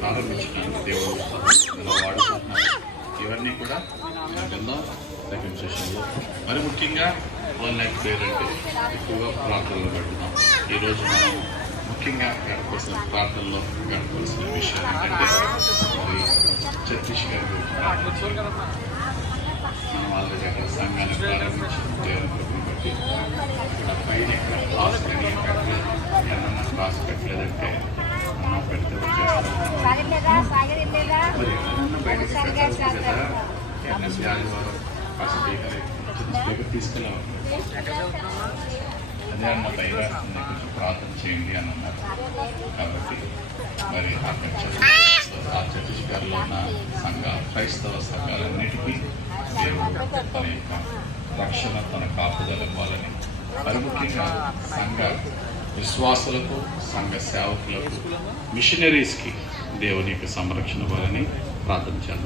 ప్రారంభించడానికి దేవుడు వాడుకుంటున్నారు. ఇవన్నీ కూడా వెళ్దాం సెకండ్ సెషన్లో. మరి ముఖ్యంగా ఆన్లైన్ ప్రేయర్ అంటే ఎక్కువగా ప్రార్థనలో పెడుతున్నాం. ఈరోజు మనం ముఖ్యంగా గడపవలసిన ప్రార్థనలో గడపవలసిన విషయం ఏంటంటే మరి ఛత్తీస్గఢ్ గురించి మనం ఆల్రెడీ అక్కడ సంఘాన్ని ప్రారంభించిన దేవుని కృపను బట్టి ఇక్కడ పైన ఇక్కడ క్లాస్ ఏమన్నా క్లాస్ పెట్టలేదంటే మనం పెడితే వచ్చేస్తాం. మరి ఏమన్నా బయటకి పెట్టాల్సింది కదా. ఆదివారం కాస్త స్పీకర్ తీసుకెళ్ళాము. అదే అన్న బయలుదేరుతుంది, కొంచెం ప్రార్థన చేయండి అని అన్నారు. కాబట్టి మరి ఆ ఛత్తీస్గఢ్లో ఉన్న క్రైస్తవ సంఘాలన్నిటికీ దేవుడు తన యొక్క రక్షణ, తన కాపుదల ఇవ్వాలని, మరి ముఖ్యంగా సంఘ విశ్వాసులకు, సంఘ సేవకులకు, మిషనరీస్కి దేవుని యొక్క సంరక్షణ ఇవ్వాలని ప్రార్థన చేద్దాం.